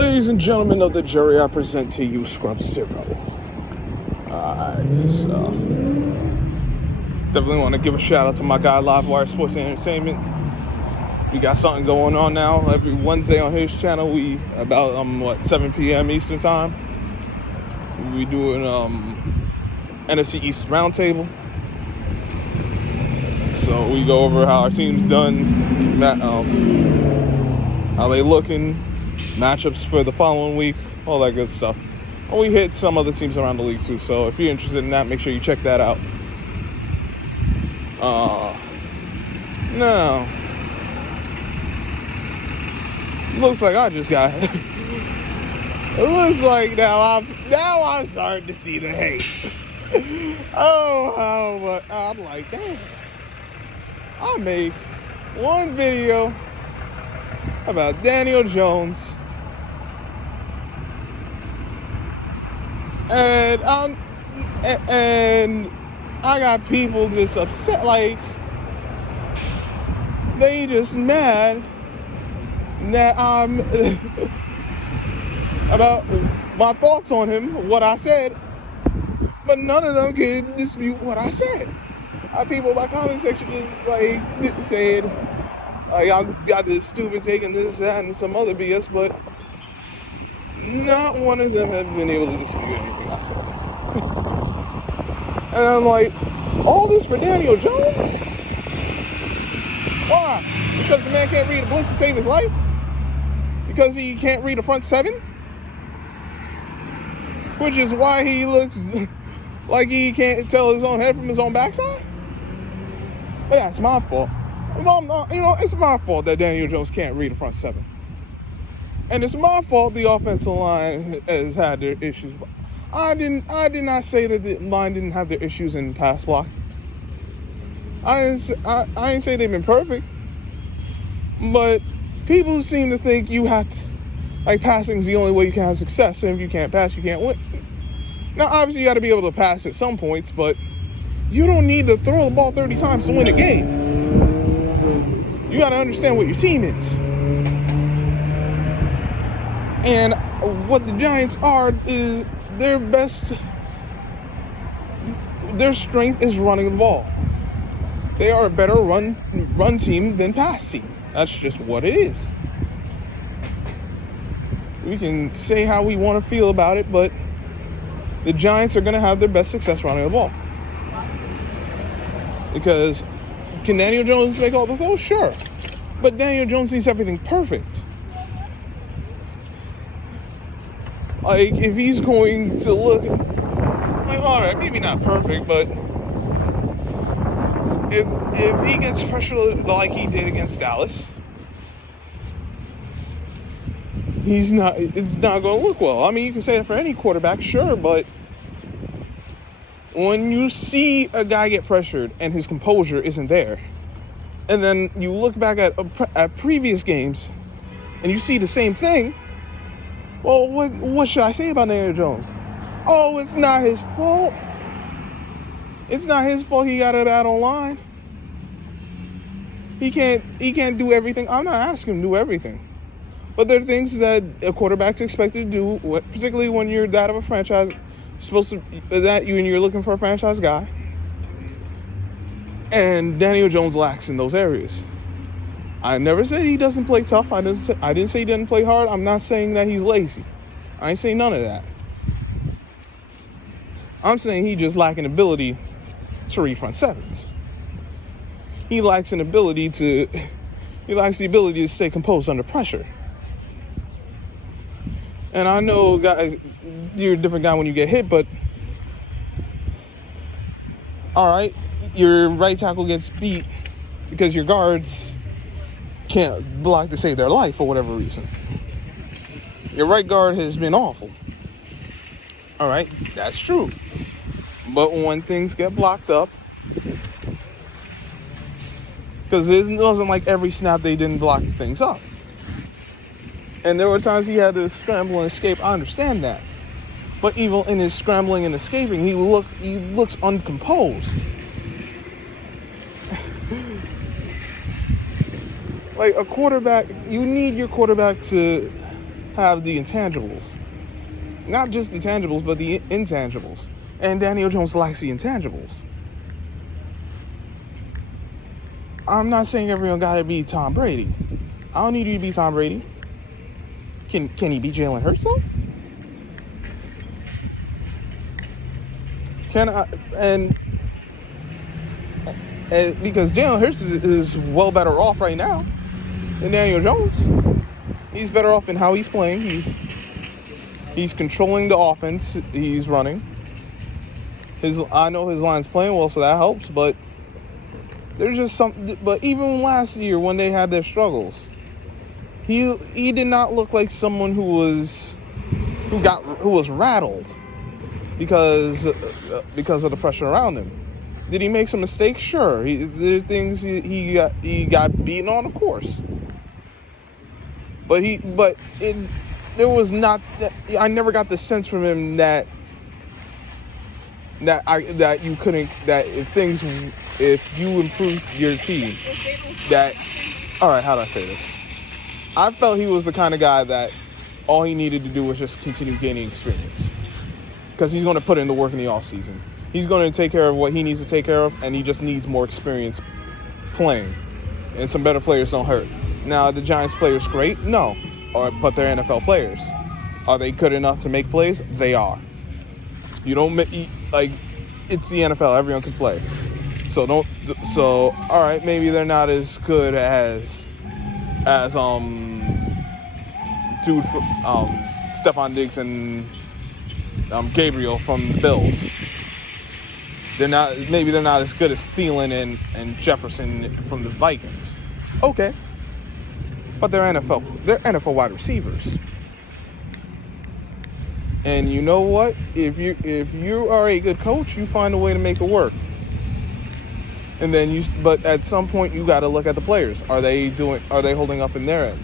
Ladies and gentlemen of the jury, I present to you Scrub Zero. Definitely want to give a shout out to my guy Livewire Sports and Entertainment. We got something going on now every Wednesday on his channel. We about 7 p.m. Eastern time. We doing NFC East Roundtable. So we go over how our team's done, how they looking, matchups for the following week, all that good stuff. And we hit some other teams around the league too. So if you're interested in that, make sure you check that out. Now, looks like I just got. It looks like now I'm starting to see the hate. But I'm like, damn. I make one video about Daniel Jones, and I got people just upset, like they just mad that I'm about my thoughts on him, what I said, but none of them can dispute what I said. People in my comment section just like said, I got this stupid take and this, that, and some other BS, but not one of them have been able to dispute anything I said. And I'm like, all this for Daniel Jones? Why? Because the man can't read a blitz to save his life? Because he can't read a front seven? Which is why he looks like he can't tell his own head from his own backside? But yeah, it's my fault. It's my fault that Daniel Jones can't read a front seven. And it's my fault the offensive line has had their issues. I did not say that the line didn't have their issues in pass block. I didn't say they've been perfect. But people seem to think you have to, like, passing is the only way you can have success. And if you can't pass, you can't win. Now, obviously, you got to be able to pass at some points, but you don't need to throw the ball 30 times to win a game. You got to understand what your team is. And what the Giants are is their strength is running the ball. They are a better run team than pass team. That's just what it is. We can say how we want to feel about it, but the Giants are going to have their best success running the ball. Because can Daniel Jones make all the throws? Sure. But Daniel Jones needs everything perfect. Like, if he's going to look, like, all right, maybe not perfect, but if he gets pressured like he did against Dallas, it's not going to look well. I mean, you can say that for any quarterback, sure, but when you see a guy get pressured and his composure isn't there, and then you look back at previous games and you see the same thing, well, what should I say about Daniel Jones? Oh, it's not his fault. It's not his fault he got a bad online. He can't do everything. I'm not asking him to do everything. But there are things that a quarterback's expected to do, particularly when you're that of a franchise, you're looking for a franchise guy. And Daniel Jones lacks in those areas. I never said he doesn't play tough. I didn't say he doesn't play hard. I'm not saying that he's lazy. I ain't saying none of that. I'm saying he just lacks an ability to read front sevens. He lacks the ability to stay composed under pressure. And I know, guys, you're a different guy when you get hit, but all right, your right tackle gets beat because your guards can't block to save their life for whatever reason. Your right guard has been awful. All right, that's true. But when things get blocked up, because it wasn't like every snap they didn't block things up. And there were times he had to scramble and escape. I understand that. But even in his scrambling and escaping, he looks uncomposed. Like a quarterback, you need your quarterback to have the intangibles. Not just the tangibles, but the intangibles. And Daniel Jones lacks the intangibles. I'm not saying everyone gotta be Tom Brady. I don't need you to be Tom Brady. Can he be Jalen Hurts though? And because Jalen Hurts is well better off right now than Daniel Jones. He's better off in how he's playing. He's controlling the offense he's running. I know his line's playing well, so that helps. But there's just some. But even last year when they had their struggles, he did not look like someone who was rattled because of the pressure around him. Did he make some mistakes? Sure. There are things he got beaten on, of course. There was not. I never got the sense from him that you couldn't. That if you improved your team, that. All right, how do I say this? I felt he was the kind of guy that all he needed to do was just continue gaining experience, because he's going to put in the work in the offseason. He's going to take care of what he needs to take care of, and he just needs more experience playing. And some better players don't hurt. Now, the Giants players great? No. But they're NFL players. Are they good enough to make plays? They are. You don't it's the NFL. Everyone can play. So all right, maybe they're not as good as Stephon Diggs and Gabriel from the Bills. Maybe they're not as good as Thielen and Jefferson from the Vikings. Okay. But they're NFL wide receivers. And you know what? If you are a good coach, you find a way to make it work. And then but at some point you got to look at the players. Are they holding up in their end?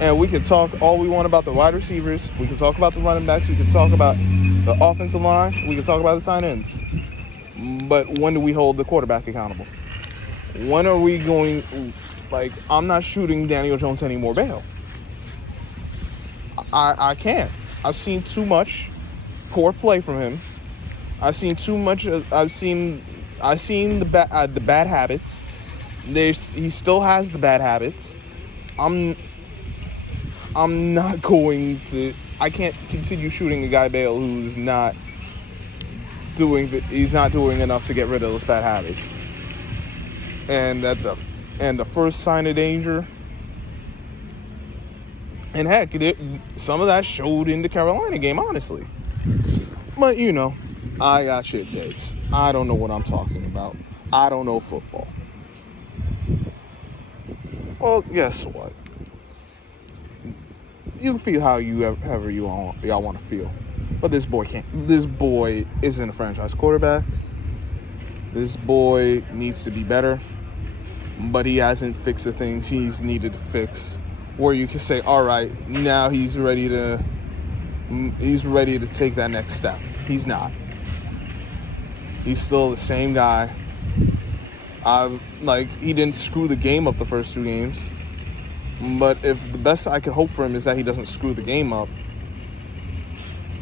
And we could talk all we want about the wide receivers. We could talk about the running backs. We could talk about the offensive line. We could talk about the tight ends. But when do we hold the quarterback accountable? When are we going? I'm not shooting Daniel Jones any more bail. I can't. I've seen too much poor play from him. I've seen too much. I've seen the bad habits. He still has the bad habits. I'm not going to. I can't continue shooting a guy bail who's not he's not doing enough to get rid of those bad habits. And the first sign of danger, and heck, some of that showed in the Carolina game, honestly. But I got shit takes. I don't know what I'm talking about. I don't know football. Well, guess what? You can feel however y'all want to feel. But this boy can't. This boy isn't a franchise quarterback. This boy needs to be better. But he hasn't fixed the things he's needed to fix. Where you can say, all right, now he's ready to take that next step. He's not. He's still the same guy. He didn't screw the game up the first 2 games. But if the best I could hope for him is that he doesn't screw the game up,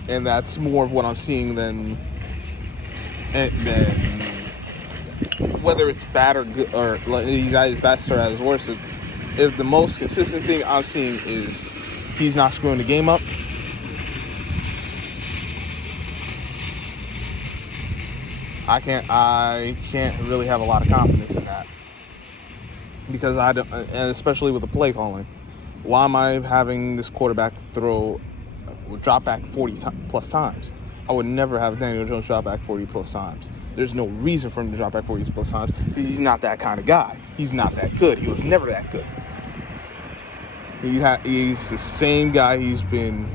and that's more of what I'm seeing than whether it's bad or good, or he's at his best or at his worst. If the most consistent thing I'm seeing is he's not screwing the game up, I can't really have a lot of confidence in that. Because I don't, and especially with the play calling, why am I having this quarterback drop back 40 plus times? I would never have Daniel Jones drop back 40 plus times. There's no reason for him to drop back 40 plus times because he's not that kind of guy. He's not that good. He was never that good. He's the same guy he's been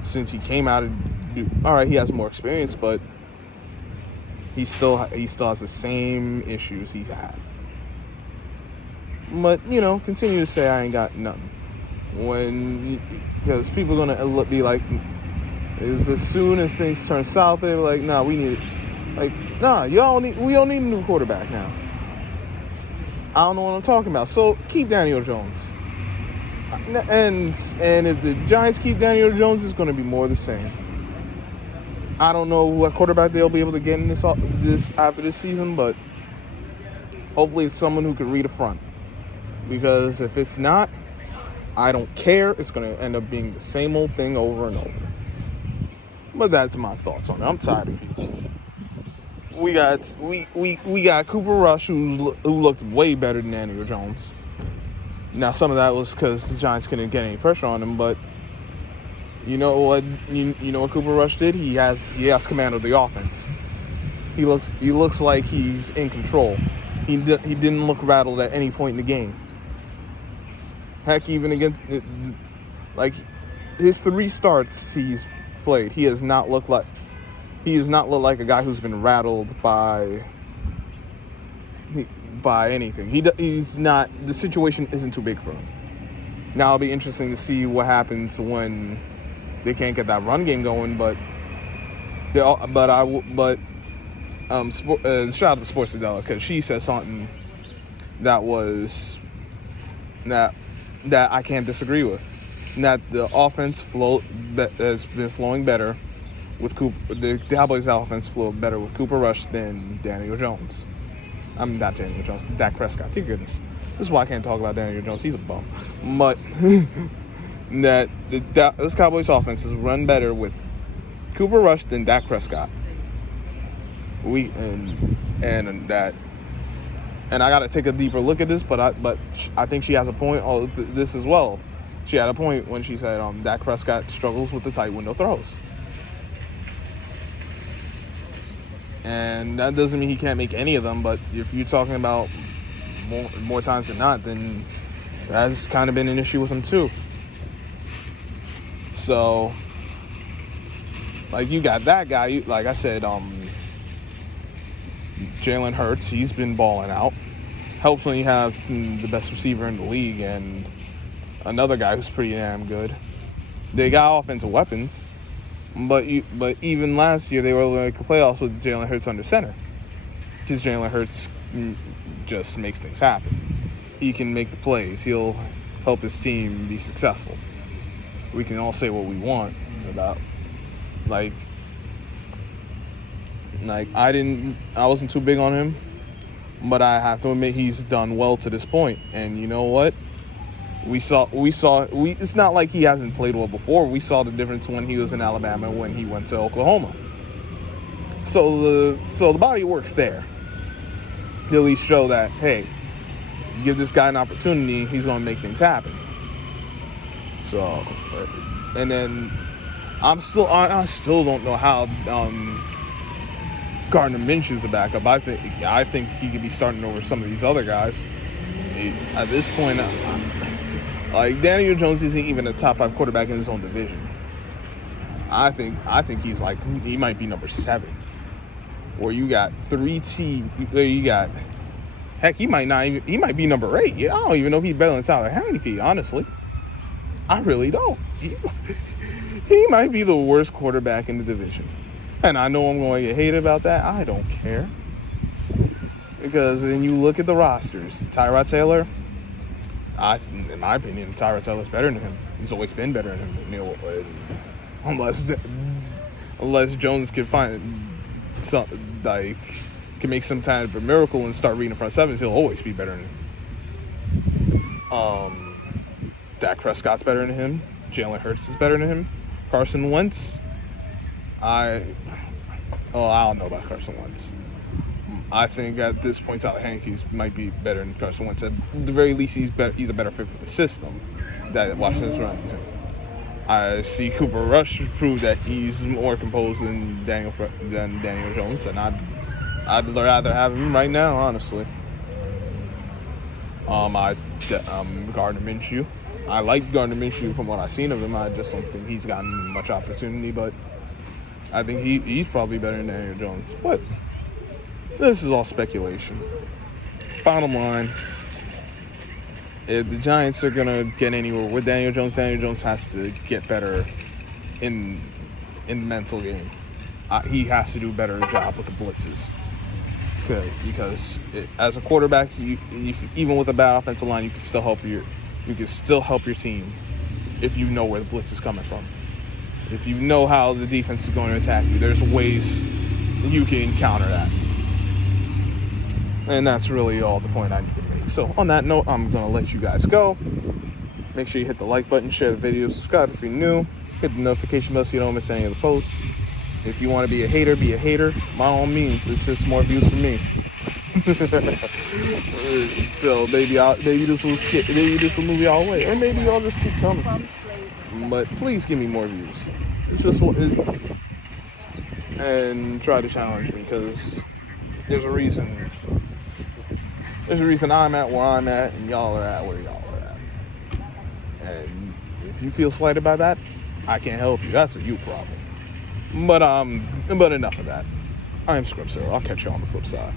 since he came out. All right, he has more experience, but he still has the same issues he's had. But, continue to say I ain't got nothing. Because people are going to be like, as soon as things turn south, they're like, nah, we need it. We don't need a new quarterback now. I don't know what I'm talking about. So keep Daniel Jones. And if the Giants keep Daniel Jones, it's going to be more of the same. I don't know what quarterback they'll be able to get in this after this season, but hopefully it's someone who can read a front. Because if it's not, I don't care. It's going to end up being the same old thing over and over. But that's my thoughts on it. I'm tired of people. We got Cooper Rush, who looked way better than Daniel Jones. Now, some of that was because the Giants couldn't get any pressure on him, but you know what? You know what Cooper Rush did? He has command of the offense. He looks like he's in control. He didn't look rattled at any point in the game. Heck, even against his 3 starts he's played, he has not looked like a guy who's been rattled by anything. He's not. The situation isn't too big for him. Now it'll be interesting to see what happens when they can't get that run game going. But shout out to Sports Adela, because she said something that I can't disagree with. And that the offense that has been flowing better with Cooper. The Cowboys' offense flowed better with Cooper Rush than Daniel Jones. I'm not Daniel Jones. Dak Prescott. Dear goodness. This is why I can't talk about Daniel Jones. He's a bum. But this Cowboys offense is run better with Cooper Rush than Dak Prescott. And I got to take a deeper look at this, but I think she has a point on this as well. She had a point when she said Dak Prescott struggles with the tight window throws. And that doesn't mean he can't make any of them, but if you're talking about more times than not, then that's kind of been an issue with him too. So, you got that guy, like I said, Jalen Hurts, he's been balling out. Helps when you have the best receiver in the league and another guy who's pretty damn good. They got offensive weapons. But even last year, they were like the playoffs with Jalen Hurts under center. Because Jalen Hurts just makes things happen. He can make the plays. He'll help his team be successful. We can all say what we want about, I wasn't too big on him. But I have to admit, he's done well to this point. And you know what? It's not like he hasn't played well before. We saw the difference when he was in Alabama, when he went to Oklahoma. So the body works there. They at least show that, hey, give this guy an opportunity, he's going to make things happen. So, and then I still don't know how Gardner Minshew's a backup. I think he could be starting over some of these other guys. At this point, Daniel Jones isn't even a top 5 quarterback in his own division. I think he might be number 7. Or you got 3T. You got, heck, he might be number 8. Yeah, I don't even know if he's better than Tyler Heineke. Honestly, I really don't. He might be the worst quarterback in the division, and I know I'm going to get hated about that. I don't care. Because then you look at the rosters. Tyrod Taylor, in my opinion, Tyrod Taylor's better than him. He's always been better than him. Unless Jones can find can make some kind of a miracle and start reading front sevens, he'll always be better than him. Dak Prescott's better than him. Jalen Hurts is better than him. Carson Wentz, I don't know about Carson Wentz. I think at this point, Tyler Heineke might be better than Carson Wentz. At the very least, he's a better fit for the system that Washington's running. I see Cooper Rush prove that he's more composed than Daniel Jones, and I'd rather have him right now, honestly. Gardner Minshew. I like Gardner Minshew from what I've seen of him. I just don't think he's gotten much opportunity, but I think he's probably better than Daniel Jones. But this is all speculation. Bottom line, if the Giants are going to get anywhere with Daniel Jones has to get better in the mental game. He has to do a better job with the blitzes. Because as a quarterback, even with a bad offensive line, you can still help your you can still help your team if you know where the blitz is coming from. If you know how the defense is going to attack you, there's ways you can counter that. And that's really all the point I need to make. So on that note, I'm going to let you guys go. Make sure you hit the like button, share the video, subscribe if you're new, hit the notification bell so you don't miss any of the posts. If you want to be a hater, by all means. It's just more views for me. So maybe this will move y'all away, or maybe y'all just keep coming. But please give me more views. It's just and try to challenge me, because there's a reason. There's a reason I'm at where I'm at, and y'all are at where y'all are at. And if you feel slighted by that, I can't help you. That's a you problem. But enough of that. I am Scriptzilla. I'll catch you on the flip side.